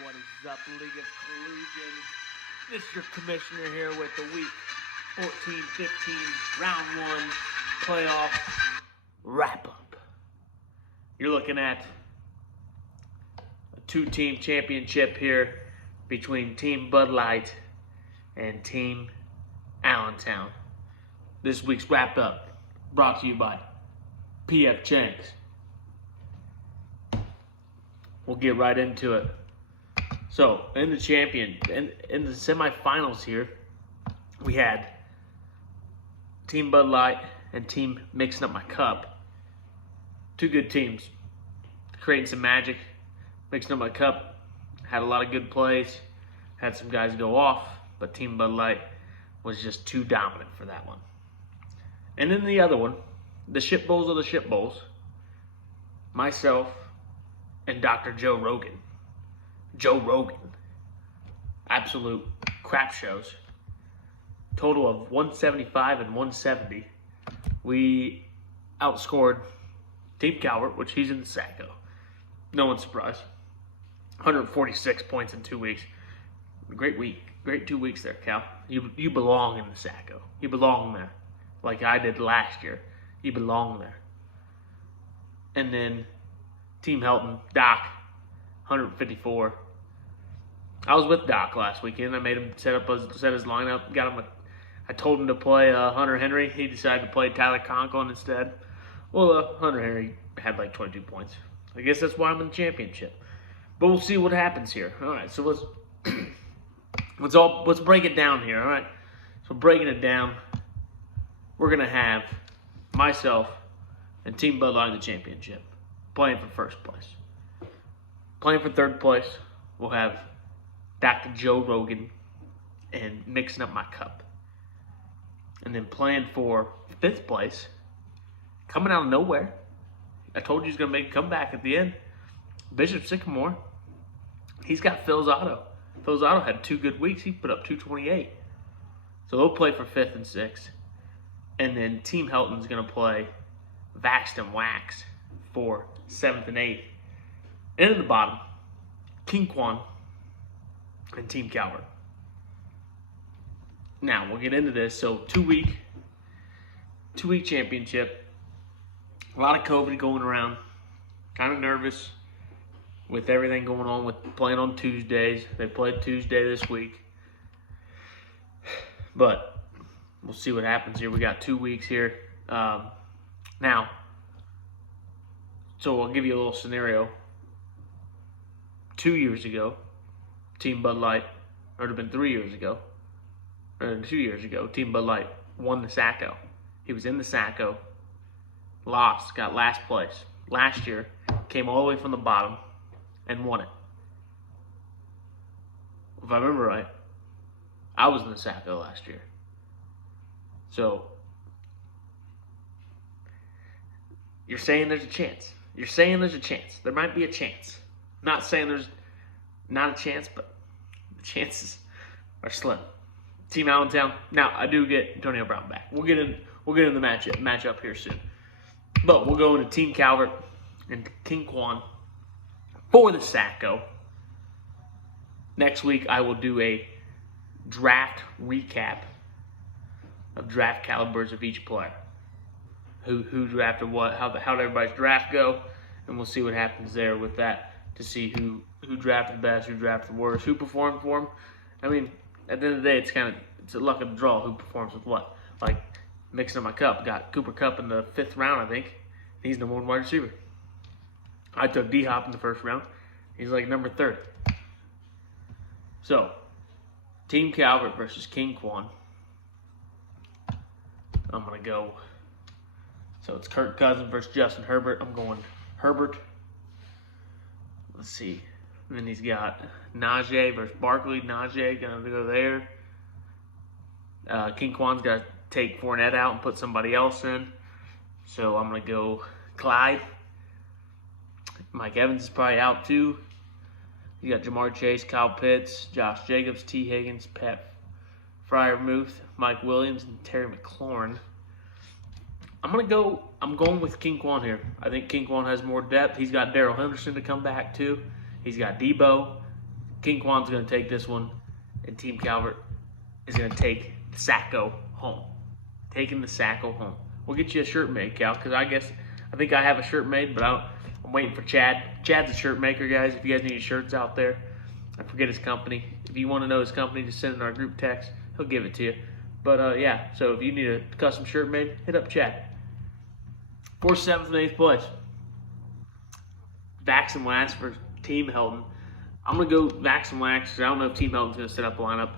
What is up, League of Collusion? This is your commissioner here with the week 14-15 round 1 playoff wrap-up. You're looking at a two-team championship here between Team Bud Light and Team Allentown. This week's wrap-up brought to you by PF Chang's. We'll get right into it. So, in the semifinals here, we had Team Bud Light and Team Mixing Up My Cup. Two good teams, creating some magic. Mixing Up My Cup had a lot of good plays, had some guys go off, but Team Bud Light was just too dominant for that one. And then the other one, the shit bowls of the shit bowls, myself and Dr. Joe Rogan. Absolute crap shows. Total of 175 and 170. We outscored Team Calvert, which he's in the Sacco. No one's surprised. 146 points in 2 weeks. Great week. Great 2 weeks there, Cal. You belong in the Sacco. You belong there. Like I did last year. You belong there. And then Team Helton, Doc, 154. I was with Doc last weekend. I made him set his lineup. I told him to play Hunter Henry. He decided to play Tyler Conklin instead. Well, Hunter Henry had like 22 points. I guess that's why I'm in the championship. But we'll see what happens here. All right, so let's break it down here. All right, so breaking it down, we're gonna have myself and Team Bud Light in the championship, playing for first place. Playing for third place, we'll have Dr. Joe Rogan and Mixing Up My Cup. And then playing for fifth place, coming out of nowhere, I told you he's going to make a comeback at the end, Bishop Sycamore. He's got Phil's Auto. Phil's Auto had 2 good weeks. He put up 228. So they'll play for 5th and 6th. And then Team Helton's going to play Vaxxed and Waxed for 7th and 8th. And at the bottom, King Kwan and Team Calvert. Now, we'll get into this. So, 2-week championship. A lot of COVID going around. Kind of nervous with everything going on with playing on Tuesdays. They played Tuesday this week. But we'll see what happens here. We got 2 weeks here. Now, so I'll give you a little scenario. 2 years ago, Team Bud Light, or it would have been 3 years ago, or 2 years ago, Team Bud Light won the Sacco. He was in the Sacco, lost, got last place. Last year, came all the way from the bottom and won it. If I remember right, I was in the Sacco last year. So, you're saying there's a chance. You're saying there's a chance. There might be a chance. Not saying there's not a chance, but the chances are slim. Team Allentown. Now I do get Antonio Brown back. We'll get in the matchup here soon. But we'll go into Team Calvert and King Kwan for the Sacco. Next week I will do a draft recap of draft calibers of each player. Who drafted what? How did everybody's draft go? And we'll see what happens there with that. To see who drafted the best, who drafted the worst, who performed for him. I mean, at the end of the day, it's a luck of the draw who performs with what. Like, Mixing Up My Cup, got Cooper Kupp in the 5th round, I think. He's number 1 wide receiver. I took D-Hop in the 1st round. He's like number 30. So, Team Calvert versus King Kwan. I'm going to go. So, it's Kirk Cousins versus Justin Herbert. I'm going Herbert. Let's see. And then he's got Najee versus Barkley. Najee going to go there. King Kwan's got to take Fournette out and put somebody else in. So I'm going to go Clyde. Mike Evans is probably out too. You got Jamar Chase, Kyle Pitts, Josh Jacobs, T. Higgins, Pat Freiermuth, Mike Williams, and Terry McLaurin. I'm going with King Kwan here. I think King Kwan has more depth. He's got Darrell Henderson to come back too. He's got Debo. King Kwan's going to take this one, and Team Calvert is going to take the Sacco home. Taking the Sacco home. We'll get you a shirt made, Cal, because I think I have a shirt made, but I'm waiting for Chad. Chad's a shirt maker, guys. If you guys need shirts out there, I forget his company. If you want to know his company, just send it in our group text. He'll give it to you. But, yeah, so if you need a custom shirt made, hit up Chad. 4th, 7th, and 8th place. Vax and Wax for Team Helton. I'm going to go Vax and Wax because I don't know if Team Helton's going to set up a lineup.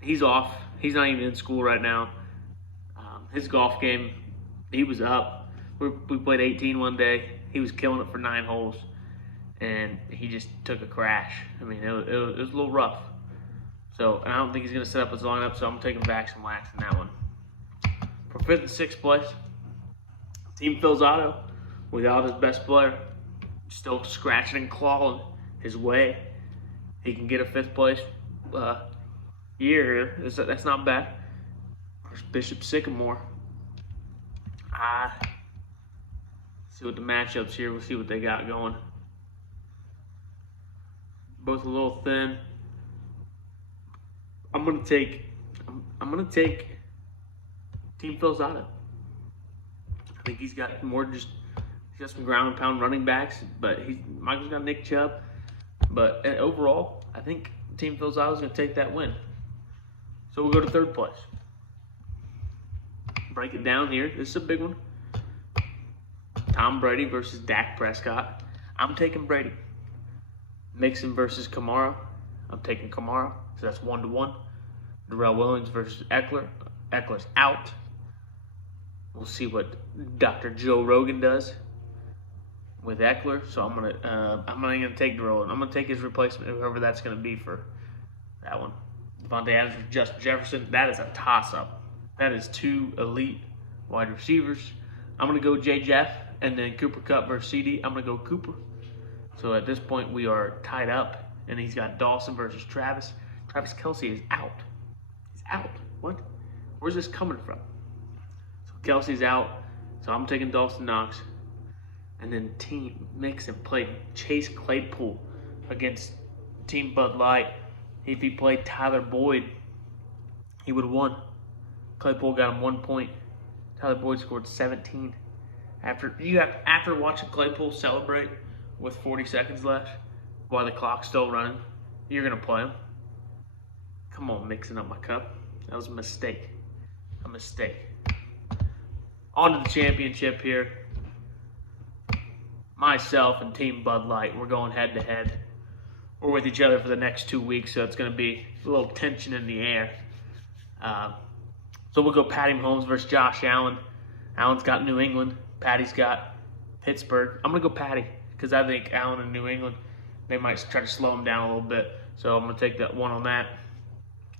He's off. He's not even in school right now. His golf game, he was up. We played 18 one day. He was killing it for 9 holes. And he just took a crash. I mean, it was a little rough. So, I don't think he's going to set up his lineup, so I'm taking Vax and Wax in that one. For 5th and 6th place, Team Phil's Auto, without his best player, still scratching and clawing his way. He can get a 5th place year here. That's not bad. There's Bishop Sycamore. See what the matchups here. We'll see what they got going. Both a little thin. I'm gonna take Team Phil's Auto. I think he's got some ground and pound running backs, but Michael's got Nick Chubb. But overall, I think Team Phil's Auto is gonna take that win. So we'll go to 3rd place. Break it down here. This is a big one. Tom Brady versus Dak Prescott. I'm taking Brady. Mixon versus Kamara. I'm taking Kamara. So that's 1-1. Darrell Williams versus Eckler. Eckler's out. We'll see what Dr. Joe Rogan does with Eckler. So I'm not gonna take Darrell. I'm gonna take his replacement, whoever that's gonna be for that one. Devontae Adams versus Justin Jefferson. That is a toss-up. That is 2 elite wide receivers. I'm gonna go J. Jeff, and then Cooper Kupp versus CD. I'm gonna go Cooper. So at this point, we are tied up, and he's got Dawson versus Travis. Travis Kelce is out. He's out. What? Where's this coming from? So Kelsey's out. So I'm taking Dawson Knox. And then Team Mixon played Chase Claypool against Team Bud Light. If he played Tyler Boyd, he would have won. Claypool got him 1 point. Tyler Boyd scored 17. After watching Claypool celebrate with 40 seconds left while the clock's still running, you're going to play him. Come on, mixing up my cup. That was a mistake. A mistake. On to the championship here. Myself and Team Bud Light, we're going head-to-head. We're with each other for the next 2 weeks, so it's going to be a little tension in the air. So we'll go Patty Mahomes versus Josh Allen. Allen's got New England. Patty's got Pittsburgh. I'm going to go Patty because I think Allen and New England, they might try to slow him down a little bit. So I'm going to take that one on that.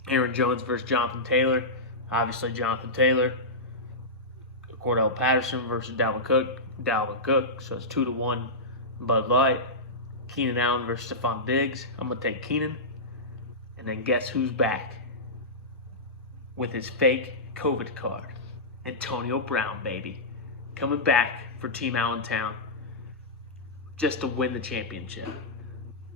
Aaron Jones versus Jonathan Taylor. Obviously, Jonathan Taylor. Cordell Patterson versus Dalvin Cook. Dalvin Cook. So it's 2-1 Bud Light. Keenan Allen versus Stephon Diggs. I'm going to take Keenan. And then guess who's back with his fake COVID card? Antonio Brown, baby. Coming back for Team Allentown just to win the championship.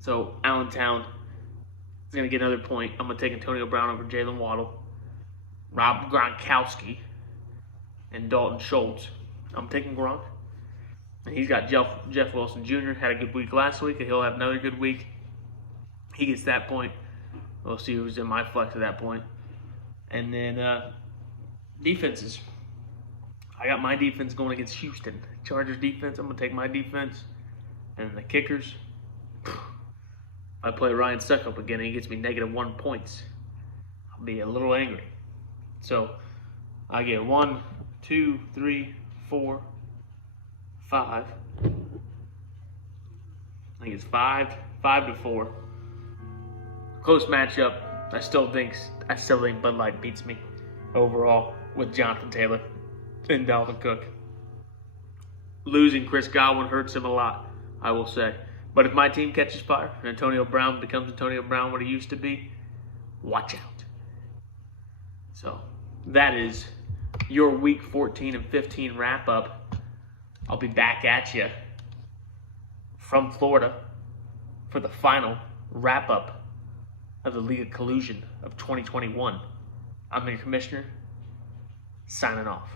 So Allentown is going to get another point. I'm going to take Antonio Brown over Jalen Waddle, Rob Gronkowski, and Dalton Schultz. I'm taking Gronk. And he's got Jeff Wilson Jr. Had a good week last week, and he'll have another good week. He gets that point. We'll see who's in my flex at that point. And then defenses. I got my defense going against Houston. Chargers defense, I'm going to take my defense. And the kickers, I play Ryan Suckup again and he gets me -1 points. I'll be a little angry. So I get 1, 2, 3, 4, 5. I think it's 5-4. Close matchup. I still think Bud Light beats me overall with Jonathan Taylor and Dalvin Cook. Losing Chris Godwin hurts him a lot, I will say. But if my team catches fire and Antonio Brown becomes Antonio Brown what he used to be, watch out. So that is your week 14 and 15 wrap up. I'll be back at you from Florida for the final wrap up of the League of Collusion of 2021. I'm your commissioner, signing off.